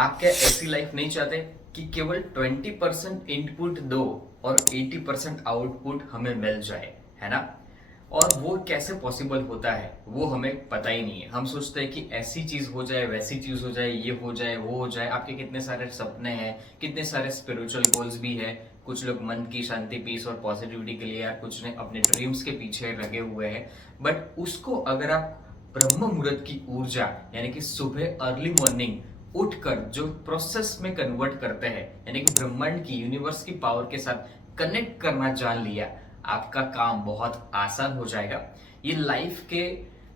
आप क्या ऐसी लाइफ नहीं चाहते कि केवल 20% इनपुट दो और 80% आउटपुट हमें मिल जाए, है ना? और वो कैसे पॉसिबल होता है वो हमें पता ही नहीं है। हम सोचते हैं कि ऐसी चीज हो जाए, वैसी चीज हो जाए, ये हो जाए, वो हो जाए। आपके कितने सारे सपने हैं, कितने सारे स्पिरिचुअल गोल्स भी है। कुछ लोग मन की शांति, पीस और पॉजिटिविटी के लिए, या कुछ ने अपने ड्रीम्स के पीछे लगे हुए हैं। बट उसको अगर आप ब्रह्म मुहूर्त की ऊर्जा यानी कि सुबह अर्ली मॉर्निंग उठकर जो प्रोसेस में कन्वर्ट करते हैं, यानी कि ब्रह्मांड की, यूनिवर्स की पावर के साथ कनेक्ट करना जान लिया, आपका काम बहुत आसान हो जाएगा। ये लाइफ के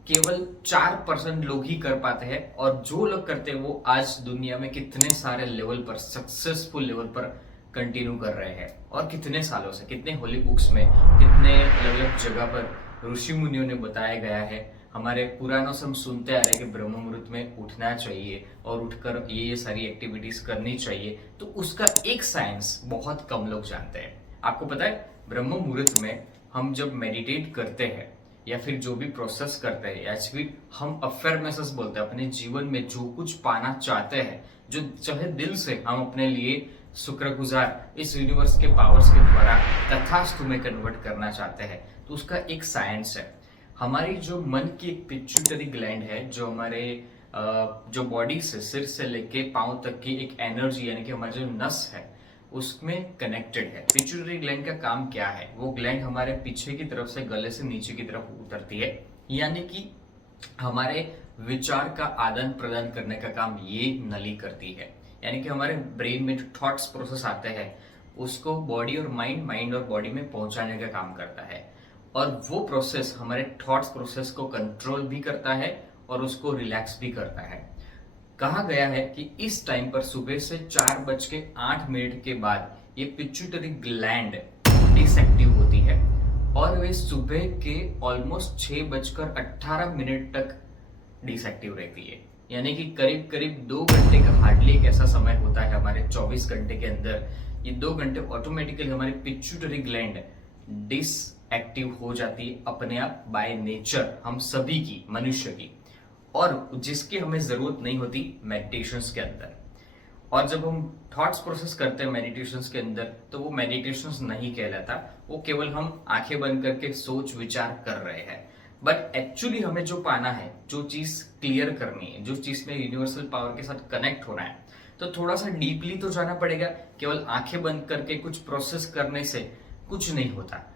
केवल 4% लोग ही कर पाते हैं, और जो लोग करते हैं वो आज दुनिया में कितने सारे लेवल पर, सक्सेसफुल लेवल पर कंटिन्यू कर रहे हैं। और कितने सालों से, कितने होली बुक्स में, कितने अलग अलग जगह पर ऋषि मुनियों ने बताया गया है। हमारे पुरानों से हम सुनते आ रहे हैं कि ब्रह्म मुहूर्त में उठना चाहिए और उठकर ये सारी एक्टिविटीज करनी चाहिए। तो उसका एक साइंस बहुत कम लोग जानते हैं। आपको पता है, ब्रह्म मुहूर्त में हम जब मेडिटेट करते हैं या फिर जो भी प्रोसेस करते हैं, या फिर हम अफर्मेशंस बोलते हैं, अपने जीवन में जो कुछ पाना चाहते हैं, जो चाहे दिल से हम अपने लिए शुक्रगुजार इस यूनिवर्स के पावर्स के द्वारा तथास्तु में कन्वर्ट करना चाहते हैं, तो उसका एक साइंस है। हमारी जो मन की एक पिट्यूटरी ग्लैंड है, जो हमारे जो बॉडी से, सिर से लेके पांव तक की एक एनर्जी, यानी कि हमारी जो नस है उसमें कनेक्टेड है। पिट्यूटरी ग्लैंड का काम क्या है? वो ग्लैंड हमारे पीछे की तरफ से गले से नीचे की तरफ उतरती है, यानी कि हमारे विचार का आदान प्रदान करने का काम ये नली करती है। यानी कि हमारे ब्रेन में जो थॉट्स प्रोसेस आते हैं उसको बॉडी और माइंड, माइंड और बॉडी में पहुंचाने का काम करता है। और वो प्रोसेस हमारे थॉट्स प्रोसेस को कंट्रोल भी करता है और उसको रिलैक्स भी करता है। कहा गया है कि इस टाइम पर सुबह से 4:08 के बाद ये पिट्यूटरी ग्लैंड डिसएक्टिव होती है, और वे सुबह के ऑलमोस्ट 6:18 तक डिसएक्टिव रहती है। यानी कि करीब करीब 2 घंटे का हार्डली एक ऐसा समय होता है हमारे 24 घंटे के अंदर। ये 2 घंटे ऑटोमेटिकली हमारी पिट्यूटरी ग्लैंड डिसएक्टिव हो जाती है अपने आप, बाय नेचर, हम सभी की, मनुष्य की, और जिसकी हमें जरूरत नहीं होती मेडिटेशंस के अंदर। और जब हम थॉट्स प्रोसेस करते हैं मेडिटेशंस के अंदर, तो वो मेडिटेशंस नहीं कहलाता, वो केवल हम आंखें बंद करके सोच विचार कर रहे हैं। बट एक्चुअली हमें जो पाना है, जो चीज क्लियर करनी है, जो चीज में यूनिवर्सल पावर के साथ कनेक्ट होना है, तो थोड़ा सा डीपली तो जाना पड़ेगा। केवल आंखें बंद करके कुछ प्रोसेस करने से कुछ नहीं होता।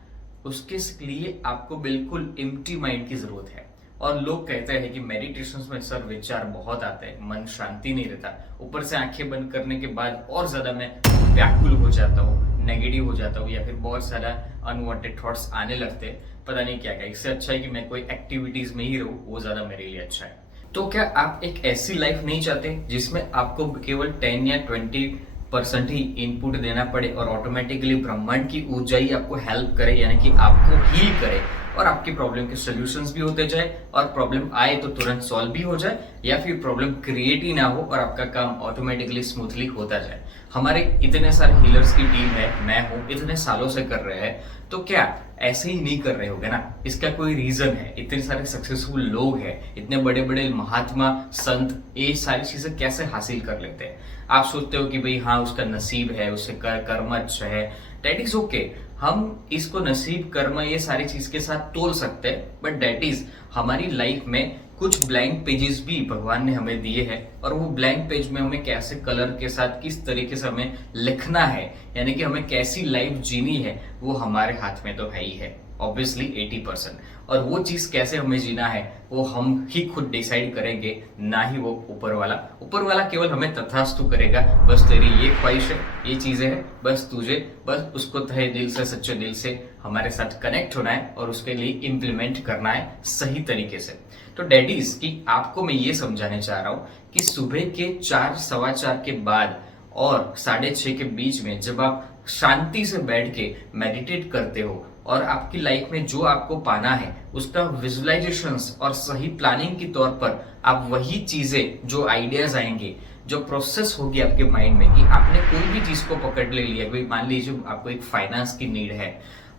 उसके लिए आपको बिल्कुल एम्प्टी माइंड की जरूरत है। और लोग कहते हैं कि मेडिटेशन में सर विचार बहुत आते हैं, मन शांति नहीं रहता, ऊपर से आंखें बंद करने के बाद और ज्यादा मैं व्याकुल हो जाता हूँ, नेगेटिव हो जाता हूँ, या फिर बहुत सारा अनवांटेड थॉट्स आने लगते हैं। पता नहीं क्या क्या, इससे अच्छा है कि मैं कोई एक्टिविटीज में ही रहूँ, वो ज्यादा मेरे लिए अच्छा है। तो क्या आप एक ऐसी लाइफ नहीं चाहते जिसमें आपको केवल 10 या 20% ही इनपुट देना पड़े और ऑटोमेटिकली ब्रह्मांड की ऊर्जा ही आपको हेल्प करे, यानी कि आपको हील करे, और आपकी प्रॉब्लम के सॉल्यूशंस भी होते जाए, और प्रॉब्लम आए तो तुरंत सॉल्व भी हो जाए, या फिर प्रॉब्लम क्रिएट ही ना हो और आपका काम ऑटोमेटिकली स्मूथली होता जाए। हमारे इतने सारे हीलर्स की टीम है, मैं हूं, इतने सालों से कर रहे हैं, तो क्या ऐसे ही नहीं कर रहे होगे ना? इसका कोई रीजन है। इतने सारे सक्सेसफुल लोग हैं, इतने बड़े बड़े महात्मा, संत, ये सारी चीजें कैसे हासिल कर लेते हैं? आप सोचते हो कि भाई हाँ, उसका नसीब है, उससे कर्म अच्छा है, दैट इज ओके। हम इसको नसीब, कर्म, ये सारी चीज के साथ तोल सकते हैं, बट दैट इज हमारी लाइफ में कुछ ब्लैंक पेजेस भी भगवान ने हमें दिए हैं, और वो ब्लैंक पेज में हमें कैसे कलर के साथ, किस तरीके से हमें लिखना है, यानी कि हमें कैसी लाइफ जीनी है, वो हमारे हाथ में तो है ही है, ऑब्वियसली 80%। और वो चीज कैसे हमें जीना है वो हम ही खुद डिसाइड करेंगे, ना ही वो ऊपर वाला। ऊपर वाला केवल हमें तथास्तु करेगा, बस तेरी ये ख्वाहिश है, ये चीजें हैं, बस तुझे बस उसको तहे दिल से, सच्चे दिल से हमारे साथ कनेक्ट होना है और उसके लिए इम्प्लीमेंट करना है सही तरीके से। तो डैडीज की आपको मैं ये समझाने चाह रहा हूं कि सुबह के 4, 4:15 के बाद और 6:30 के बीच में जब आप शांति से बैठ के मेडिटेट करते हो और आपकी लाइफ में जो आपको पाना है उसका विजुअलाइजेशंस और सही प्लानिंग के तौर पर आप वही चीजें, जो आइडियाज आएंगे, जो प्रोसेस होगी आपके माइंड में, कि आपने कोई भी चीज को पकड़ ले लिया, मान लीजिए आपको एक फाइनेंस की नीड है,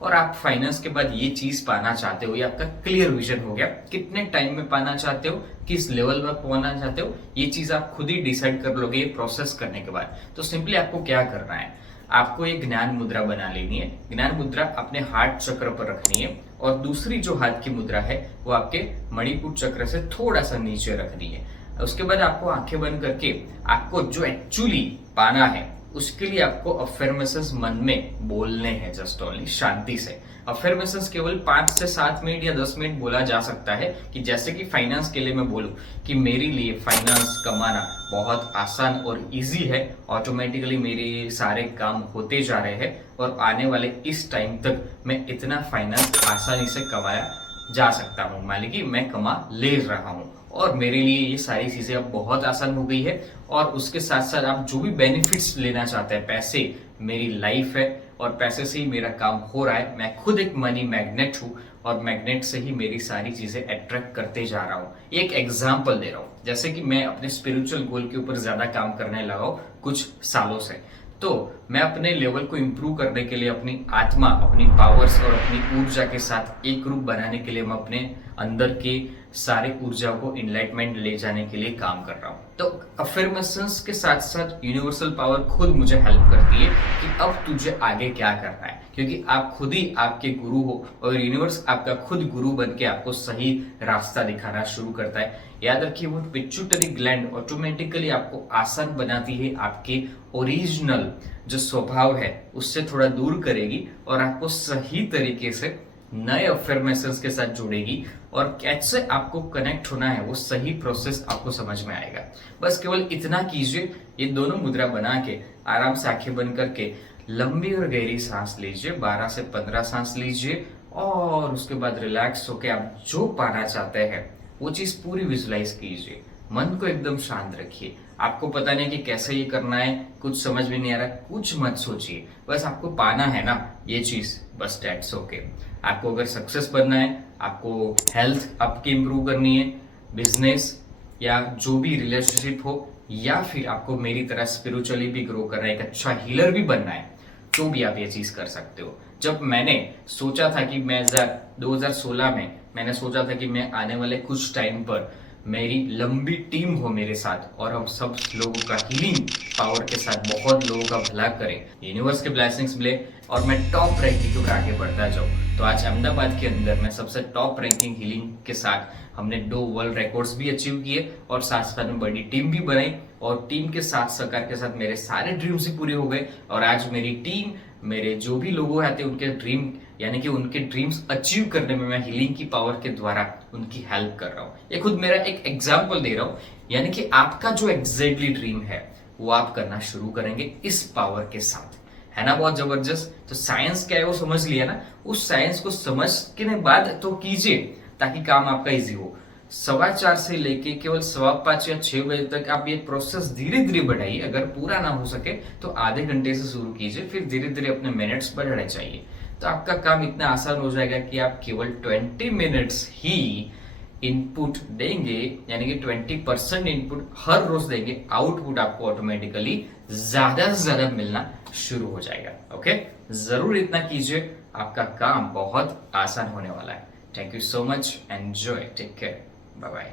और आप फाइनेंस के बाद ये चीज पाना चाहते हो, ये आपका क्लियर विजन हो गया, कितने टाइम में पाना चाहते हो, किस लेवल पर पहुंचना चाहते हो, ये चीज आप खुद ही डिसाइड कर लोगे ये प्रोसेस करने के बाद। तो सिंपली आपको क्या करना है, आपको एक ज्ञान मुद्रा बना लेनी है। ज्ञान मुद्रा अपने हार्ट चक्र पर रखनी है और दूसरी जो हाथ की मुद्रा है वो आपके मणिपुर चक्र से थोड़ा सा नीचे रखनी है। उसके बाद आपको आंखें बंद करके आपको जो एक्चुअली पाना है उसके लिए आपको अफर्मेशंस मन में बोलने हैं, जस्ट ओनली शांति से। अफर्मेशंस केवल 5 से 7 मिनट या 10 मिनट बोला जा सकता है। कि जैसे कि फाइनेंस के लिए मैं बोलूं कि मेरे लिए फाइनेंस कमाना बहुत आसान और इजी है, ऑटोमेटिकली मेरे सारे काम होते जा रहे हैं और आने वाले इस टाइम तक मैं इतना फाइनेंस आसानी से कमाया जा सकता हूँ, मान लीजिए मैं कमा ले रहा हूँ और मेरे लिए ये सारी चीजें अब बहुत आसान हो गई है। और उसके साथ साथ आप जो भी बेनिफिट्स लेना चाहते हैं, पैसे मेरी लाइफ है और पैसे से ही मेरा काम हो रहा है, मैं खुद एक मनी मैग्नेट हूँ और मैग्नेट से ही मेरी सारी चीजें अट्रैक्ट करते जा रहा हूँ। एक एग्जाम्पल दे रहा हूँ, जैसे कि मैं अपने स्पिरिचुअल गोल के ऊपर ज्यादा काम करने लगा हूँ कुछ सालों से, तो मैं अपने लेवल को इम्प्रूव करने के लिए अपनी आत्मा, अपनी पावर्स और अपनी ऊर्जा के साथ एक रूप बनाने के लिए मैं अपने अंदर के सारे ऊर्जा को इनलाइटमेंट ले जाने के लिए काम कर रहा हूँ। तो अफर्मेशंस के साथ साथ यूनिवर्सल पावर खुद मुझे हेल्प करती है कि अब तुझे आगे क्या करना है, क्योंकि आप खुद ही आपके गुरु हो और यूनिवर्स आपका खुद गुरु बन के आपको सही रास्ता दिखाना शुरू करता है। याद रखिए वो पिट्यूटरी ग्लैंड ऑटोमेटिकली आपको आसान बनाती है, आपके ओरिजिनल जो स्वभाव है उससे थोड़ा दूर करेगी और आपको सही तरीके से नए अफर्मेशंस के साथ जोड़ेगी और कैसे आपको कनेक्ट होना है वो सही प्रोसेस आपको समझ में आएगा। बस केवल इतना कीजिए, ये दोनों मुद्रा बना के आराम से आंखें बंद करके लंबी और गहरी सांस लीजिए, 12 से 15 सांस लीजिए और उसके बाद रिलैक्स होके आप जो पाना चाहते हैं वो चीज पूरी विजुलाइज कीजिए। मन को एकदम शांत रखिए। आपको पता नहीं कि कैसे ये करना है, कुछ समझ में नहीं आ रहा, कुछ मत सोचिए, बस आपको पाना है ना ये चीज, बस दैट्स ओके। आपको अगर सक्सेस बनना है, आपको हेल्थ आपकी इंप्रूव करनी है, बिजनेस या जो भी रिलेशनशिप हो, या फिर आपको मेरी तरह स्पिरिचुअली भी ग्रो करना है, एक अच्छा हीलर भी बनना है, तो भी आप ये चीज कर सकते हो। जब मैंने सोचा था कि मैं 2016 में मैंने सोचा था कि मैं आने वाले कुछ टाइम पर मेरी लंबी टीम हो मेरे साथ और हम सब लोगों का हीलिंग पावर के साथ बहुत लोगों का भला करें, यूनिवर्स के ब्लेसिंग्स मिले और मैं टॉप रैंकिंग के ऊपर आगे बढ़ता जाऊं। तो आज अहमदाबाद के अंदर मैं सबसे टॉप रैंकिंग हीलिंग के साथ हमने 2 वर्ल्ड रिकॉर्ड्स भी अचीव किए और साथ साथ में बड़ी टीम भी बनाई और टीम के साथ सरकार के साथ मेरे सारे ड्रीम्स ही पूरे हो गए। और आज मेरी टीम, मेरे जो भी लोग आते हैं उनके ड्रीम यानी कि उनके ड्रीम्स अचीव करने में मैं हीलिंग की पावर के द्वारा उनकी हेल्प कर रहा हूँ। ये खुद मेरा एक एग्जाम्पल दे रहा हूँ, यानी कि आपका जो एग्जैक्टली ड्रीम है वो आप करना शुरू करेंगे इस पावर के साथ, है ना बहुत जबरदस्त। तो साइंस क्या है वो समझ लिया ना, उस साइंस को समझ के बाद तो कीजिए ताकि काम आपका इजी हो। 4:15 से लेके केवल 5:15 या 6 बजे तक आप ये प्रोसेस धीरे धीरे बढ़ाइए। अगर पूरा ना हो सके तो आधे घंटे से शुरू कीजिए, फिर धीरे धीरे अपने मिनट्स बढ़ाने चाहिए। तो आपका काम इतना आसान हो जाएगा कि आप केवल 20 मिनट्स ही इनपुट देंगे, यानी कि 20% इनपुट हर रोज देंगे, आउटपुट आपको ऑटोमेटिकली ज्यादा से ज्यादा मिलना शुरू हो जाएगा। ओके, जरूर इतना कीजिए, आपका काम बहुत आसान होने वाला है। Thank you so much, enjoy, take care, bye bye.